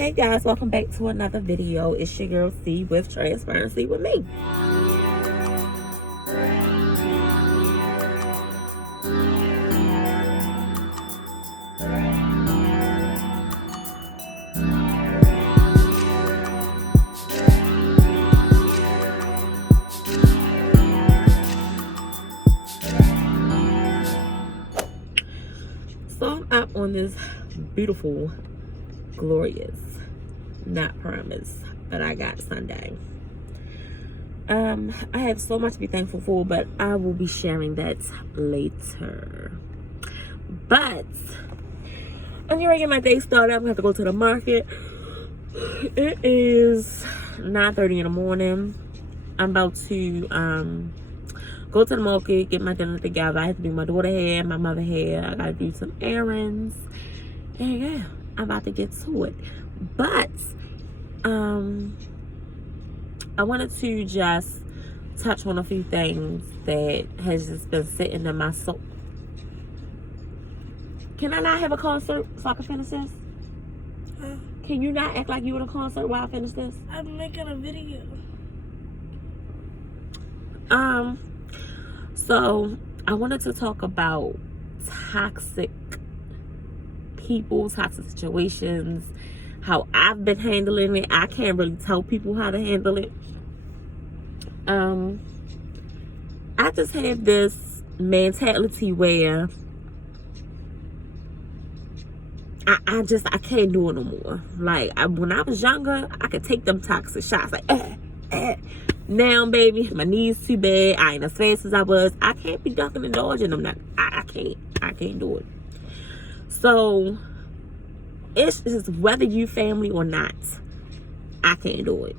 Hey guys, welcome back to another video. It's your girl C with Transparency with me. So I'm up on this beautiful, glorious, not promise, but I got Sunday. I have so much to be thankful for, but I will be sharing that later. But I'm getting ready to get my day started. I'm gonna have to go to the market. It is 9:30 in the morning. I'm about to go to the market, get my dinner together. I have to do my daughter hair, my mother hair. I gotta do some errands. And yeah, I'm about to get to it. But I wanted to just touch on a few things that has just been sitting in my soul. Can I not have a concert so I can finish this? Huh? Can you not act like you in a concert while I finish this? I'm making a video. So I wanted to talk about toxic people, toxic situations, how I've been handling it. I can't really tell people how to handle it. I just have this mentality where I can't do it no more. Like, when I was younger, I could take them toxic shots. Like, Now, baby, my knees too bad. I ain't as fast as I was. I can't be ducking and dodging them. I can't do it. So, it's just whether you family or not, I can't do it.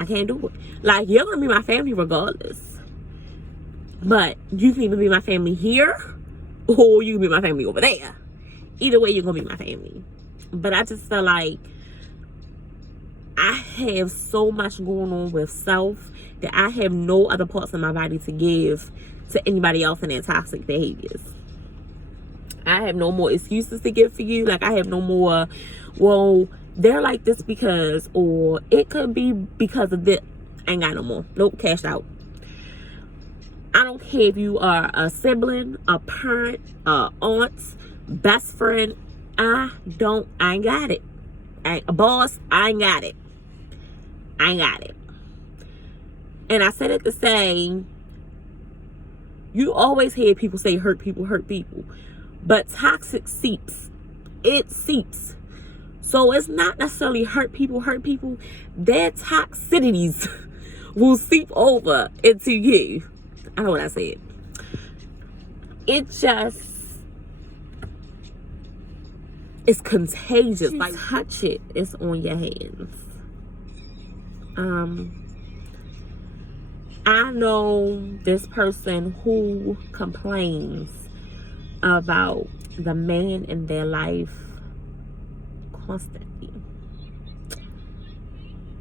I can't do it. Like, you're gonna be my family regardless. But you can even be my family here, or you can be my family over there. Either way, you're gonna be my family. But I just feel like I have so much going on with self that I have no other parts of my body to give to anybody else in their toxic behaviors. I have no more excuses to give for you. Like, I have no more, well, they're like this because, or it could be because of this. I ain't got no more. Nope, cashed out. I don't care if you are a sibling, a parent, a aunt, best friend. I ain't got it. A boss, I ain't got it. I ain't got it. And I said it to say, you always hear people say hurt people, hurt people. But toxic seeps. It seeps. So it's not necessarily hurt people, hurt people. Their toxicities will seep over into you. I know what I said. It just, it's contagious. Like, touch it, it's on your hands. I know this person who complains about the man in their life constantly.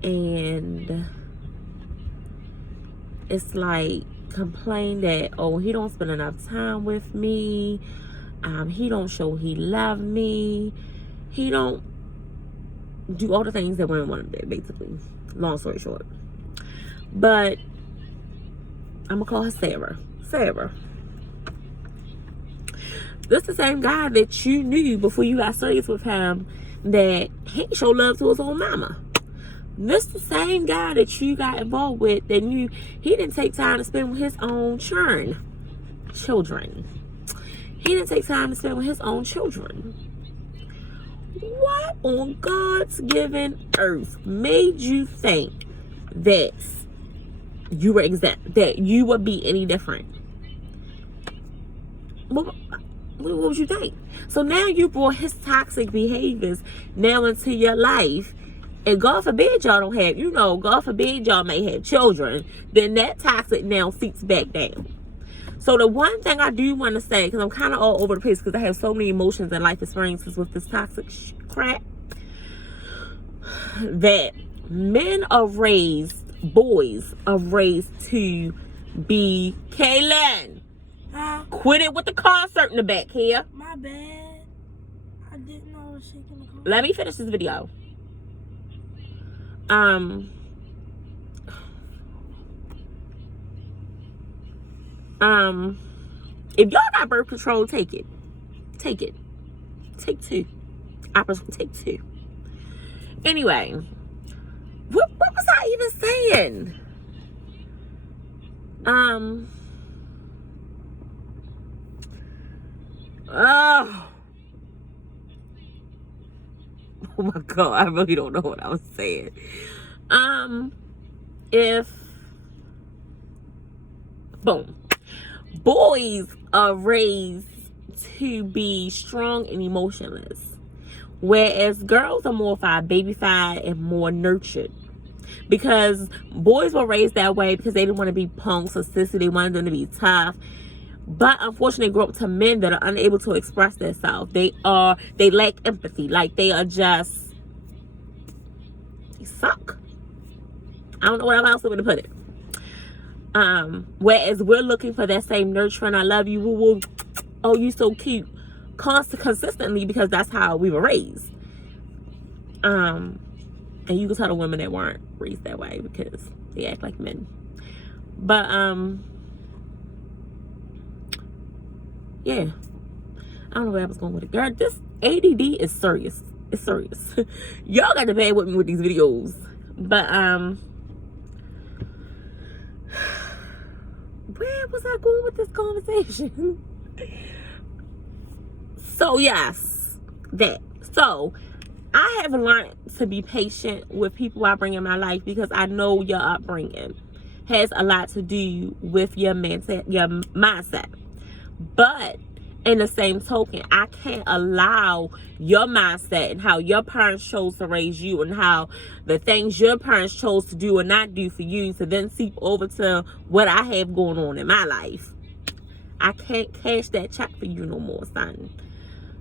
And it's like, complain that, oh, he don't spend enough time with me. He don't show he love me. He don't do all the things that women want to do, basically. Long story short. But I'm gonna call her Sarah. Sarah. This the same guy that you knew before you got serious with him that he ain't show love to his own mama. This the same guy that you got involved with that knew he didn't take time to spend with his own children. He didn't take time to spend with his own children. What on God's given earth made you think that you were that you would be any different? What would you think? So now you brought his toxic behaviors now into your life. And God forbid y'all don't have, God forbid y'all may have children. Then that toxic now seeps back down. So the one thing I do want to say, because I'm kind of all over the place because I have so many emotions and life experiences with this toxic crap, that men are raised, boys are raised to be, Kaylin, quit it with the concert in the back here. My bad. I didn't know I was shaking the car. Let me finish this video. Um, if y'all got birth control, take it. Take it. Take two. I personally take two. Anyway, what was I even saying? Oh my God, I really don't know what I was saying. If boom, boys are raised to be strong and emotionless, whereas girls are more babyfied and more nurtured. Because boys were raised that way because they didn't want to be punks or sissy. They wanted them to be tough. But unfortunately, they grow up to men that are unable to express themselves. They lack empathy. Like, they suck. I don't know what else I'm going to put it. Whereas we're looking for that same nurturing, I love you, woo woo, oh, you so cute, consistently, because that's how we were raised. And you can tell the women that weren't raised that way because they act like men. But yeah, I don't know where I was going with it. Girl, this ADD is serious. It's serious. Y'all got to bear with me with these videos. But where was I going with this conversation? So yes, that. So I have learned to be patient with people I bring in my life because I know your upbringing has a lot to do with your mindset. But in the same token, I can't allow your mindset and how your parents chose to raise you and how the things your parents chose to do or not do for you to then seep over to what I have going on in my life. I can't cash that check for you no more, son.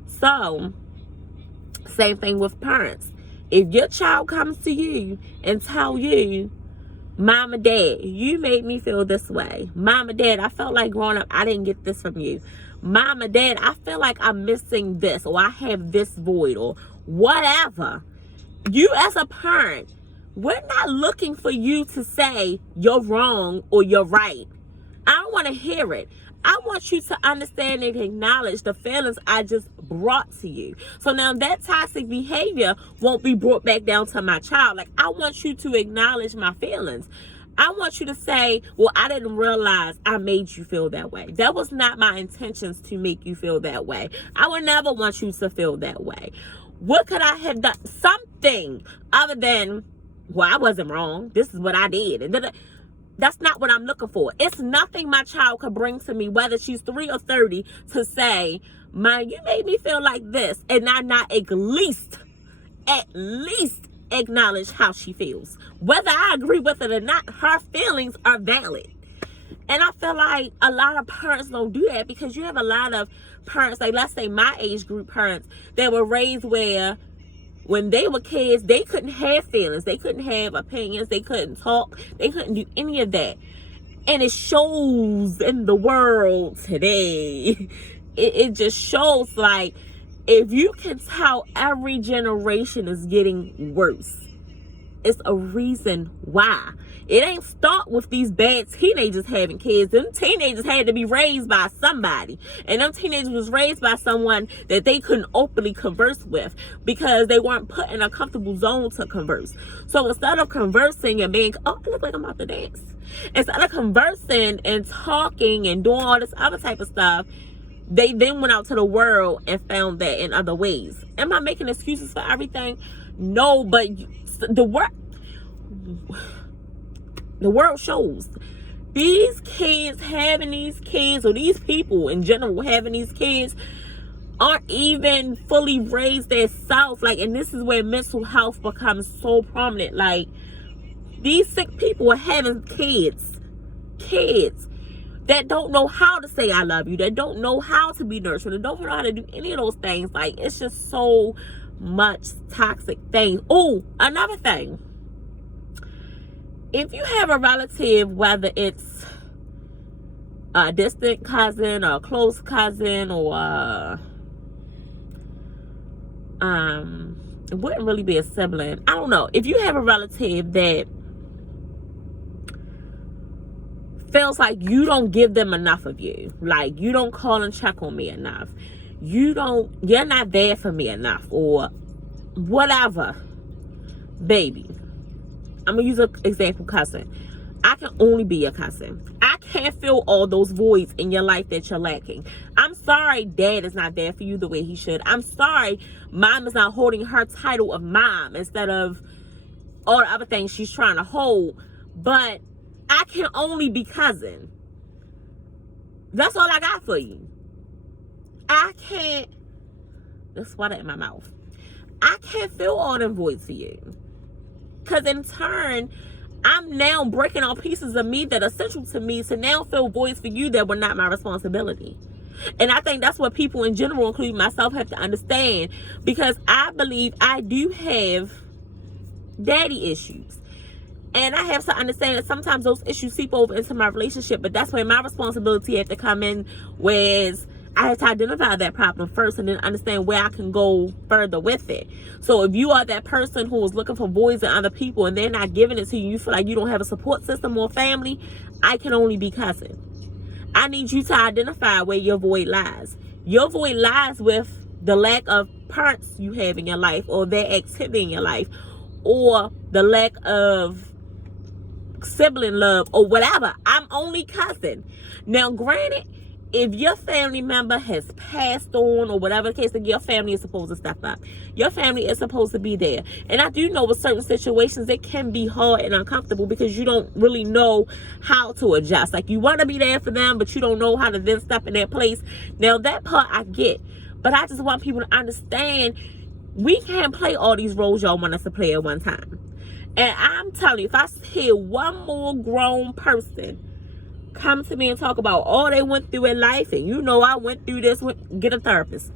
So, same thing with parents. If your child comes to you and tell you, Mom and Dad, you made me feel this way. Mom and Dad, I felt like growing up, I didn't get this from you. Mom and Dad, I feel like I'm missing this, or I have this void, or whatever. You as a parent, we're not looking for you to say you're wrong or you're right. I don't want to hear it. I want you to understand and acknowledge the feelings I just brought to you. So now that toxic behavior won't be brought back down to my child. Like, I want you to acknowledge my feelings. I want you to say, well, I didn't realize I made you feel that way. That was not my intentions to make you feel that way. I would never want you to feel that way. What could I have done? Something other than, well, I wasn't wrong. This is what I did. And that's not what I'm looking for. It's nothing my child could bring to me, whether she's 3 or 30, to say, you made me feel like this. And I not at least acknowledge how she feels. Whether I agree with it or not, her feelings are valid. And I feel like a lot of parents don't do that because you have a lot of parents, like let's say my age group parents, that were raised where when they were kids, they couldn't have feelings. They couldn't have opinions. They couldn't talk. They couldn't do any of that. And it shows in the world today. It just shows, like, if you can tell every generation is getting worse, it's a reason why. It ain't start with these bad teenagers having kids. Them teenagers had to be raised by somebody. And them teenagers was raised by someone that they couldn't openly converse with because they weren't put in a comfortable zone to converse. So instead of conversing and being, oh, I look like I'm about to dance. Instead of conversing and talking and doing all this other type of stuff, they then went out to the world and found that in other ways. Am I making excuses for everything? No, but the world shows these kids having these kids, or these people in general having these kids, aren't even fully raised themselves. Like, and this is where mental health becomes so prominent. Like, these sick people are having kids that don't know how to say I love you, that don't know how to be nurtured, that don't know how to do any of those things. Like, it's just so much toxic things. Oh, another thing. If you have a relative, whether it's a distant cousin or a close cousin or it wouldn't really be a sibling. I don't know. If you have a relative that feels like you don't give them enough of you, like you don't call and check on me enough, you're not there for me enough, or whatever, baby. I'm gonna use an example, cousin. I can only be your cousin. I can't fill all those voids in your life that you're lacking. I'm sorry dad is not there for you the way he should. I'm sorry mom is not holding her title of mom instead of all the other things she's trying to hold. But I can only be cousin. That's all I got for you. I can't. There's water in my mouth. I can't fill all them voids for you. Because in turn, I'm now breaking off pieces of me that are essential to me to now fill voids for you that were not my responsibility. And I think that's what people in general, including myself, have to understand. Because I believe I do have daddy issues. And I have to understand that sometimes those issues seep over into my relationship. But that's where my responsibility had to come in, whereas I have to identify that problem first and then understand where I can go further with it. So if you are that person who is looking for voids in other people and they're not giving it to you, you feel like you don't have a support system or family, I can only be cousin. I need you to identify where your void lies. Your void lies with the lack of parents you have in your life, or their activity in your life, or the lack of sibling love, or whatever. I'm only cousin. Now, granted, if your family member has passed on, or whatever the case, then your family is supposed to step up. Your family is supposed to be there. And I do know with certain situations it can be hard and uncomfortable because you don't really know how to adjust. Like, you want to be there for them, but you don't know how to then step in their place. Now, that part I get. But I just want people to understand we can't play all these roles y'all want us to play at one time. And I'm telling you, if I hear one more grown person come to me and talk about all they went through in life, and you know I went through this, get a therapist.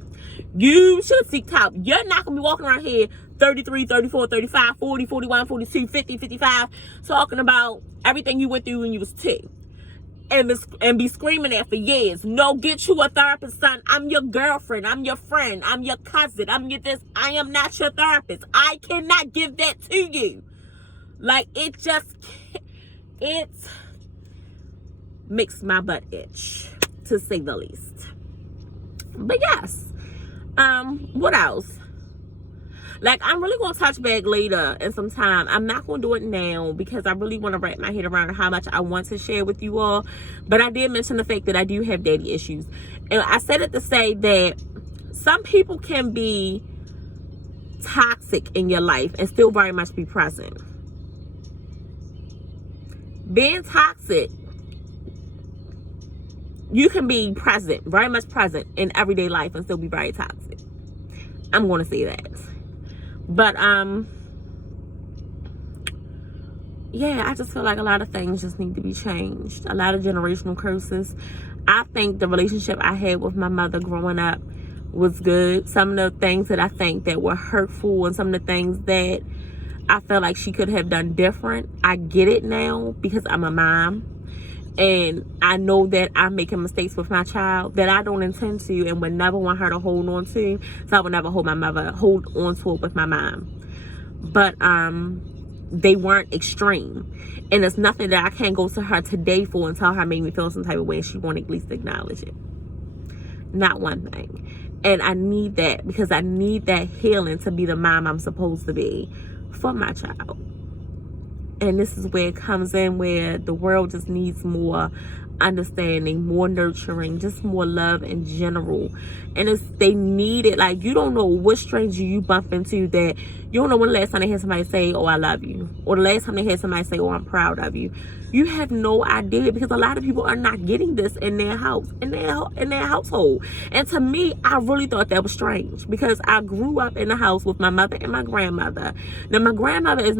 You should seek help. You're not going to be walking around here 33, 34, 35, 40, 41, 42, 50, 55, talking about everything you went through when you was 2. And be screaming that for years. No, get you a therapist, son. I'm your girlfriend. I'm your friend. I'm your cousin. I'm your this. I am not your therapist. I cannot give that to you. Like, it just, it makes my butt itch, to say the least. But yes, what else? Like, I'm really going to touch back later in some time. I'm not going to do it now because I really want to wrap my head around how much I want to share with you all. But I did mention the fact that I do have daddy issues. And I said it to say that some people can be toxic in your life and still very much be present. Being toxic, you can be present, very much present in everyday life and still be very toxic. I'm going to say that. But, yeah, I just feel like a lot of things just need to be changed. A lot of generational curses. I think the relationship I had with my mother growing up was good. Some of the things that I think that were hurtful and some of the things that I felt like she could have done different, I get it now because I'm a mom. And I know that I'm making mistakes with my child that I don't intend to and would never want her to hold on to. So I would never hold on to it with my mom. But they weren't extreme. And it's nothing that I can't go to her today for and tell her made me feel some type of way and she won't at least acknowledge it. Not one thing. And I need that because I need that healing to be the mom I'm supposed to be for my child. And this is where it comes in, where the world just needs more understanding, more nurturing, just more love in general. And they need it. Like, you don't know what stranger you bump into that you don't know when the last time they had somebody say, oh, I love you. Or the last time they had somebody say, oh, I'm proud of you. You have no idea because a lot of people are not getting this in their house, in their household. And to me, I really thought that was strange because I grew up in the house with my mother and my grandmother. Now, my grandmother is...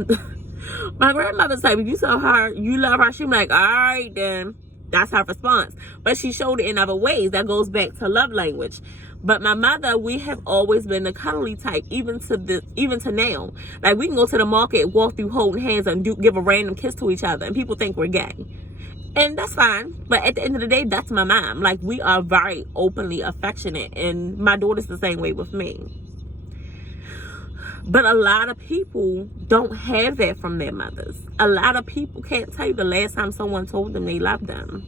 My grandmother's like, if you tell her you love her, she's like, all right, then. That's her response. But she showed it in other ways. That goes back to love language. But my mother, we have always been the cuddly type, even to now. Like, we can go to the market, walk through holding hands, and give a random kiss to each other, and people think we're gay. And that's fine. But at the end of the day, that's my mom. Like, we are very openly affectionate, and my daughter's the same way with me. But a lot of people don't have that from their mothers. A lot of people can't tell you the last time someone told them they love them.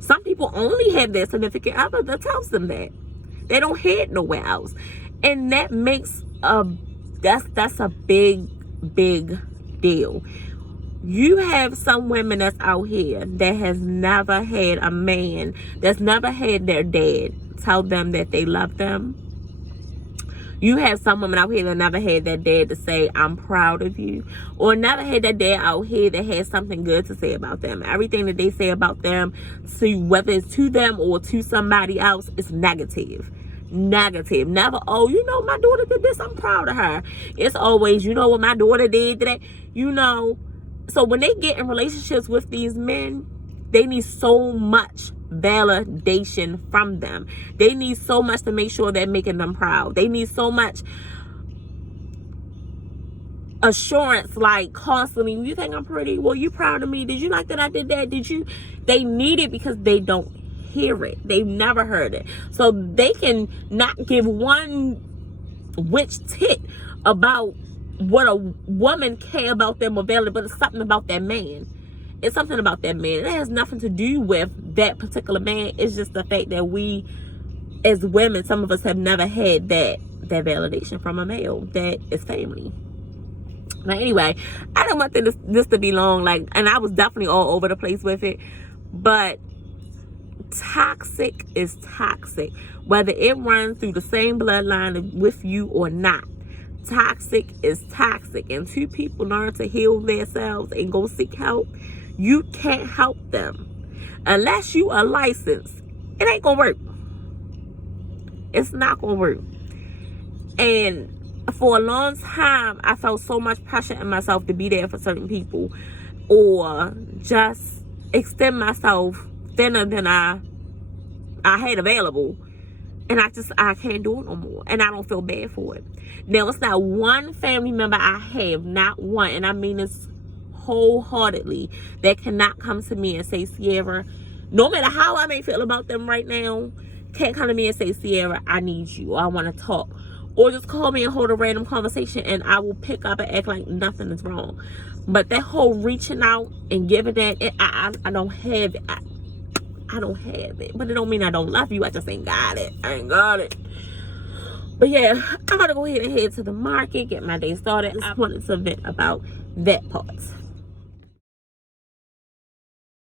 Some people only have their significant other that tells them that. They don't hear it nowhere else. And that makes that's a big deal. You have some women that's out here that has never had a man, that's never had their dad tell them that they love them. You have some women out here that never had their dad to say, I'm proud of you. Or never had that dad out here that has something good to say about them. Everything that they say about them, whether it's to them or to somebody else, is negative. Negative. Never, oh, you know, my daughter did this, I'm proud of her. It's always, you know what my daughter did today. You know. So when they get in relationships with these men, they need so much validation from them. They need so much to make sure they're making them proud. They need so much assurance, like constantly, you think I'm pretty? Well, you proud of me? Did you like that I did that? Did you? They need it because they don't hear it. They've never heard it. So they can not give one witch tit about what a woman care about them or valid, but it's something about that man. It's something about that man. It has nothing to do with that particular man. It's just the fact that we, as women, some of us have never had that validation from a male that is family. But anyway, I don't want this to be long, like, and I was definitely all over the place with it. But toxic is toxic, whether it runs through the same bloodline with you or not. Toxic is toxic, and two people learn to heal themselves and go seek help. You can't help them unless you are licensed. It ain't gonna work. It's not gonna work. And for a long time, I felt so much pressure in myself to be there for certain people, or just extend myself thinner than I had available. And I can't do it no more. And I don't feel bad for it. Now, it's not one family member I have, not one, and I mean this wholeheartedly, that cannot come to me and say, Sierra, no matter how I may feel about them right now, can't come to me and say, Sierra, I need you, or I want to talk. Or just call me and hold a random conversation, and I will pick up and act like nothing is wrong. But that whole reaching out and giving that, I don't have it. I don't have it. But it don't mean I don't love you. I just ain't got it. I ain't got it. But yeah, I'm going to go ahead and head to the market, get my day started. I wanted to vent about that part.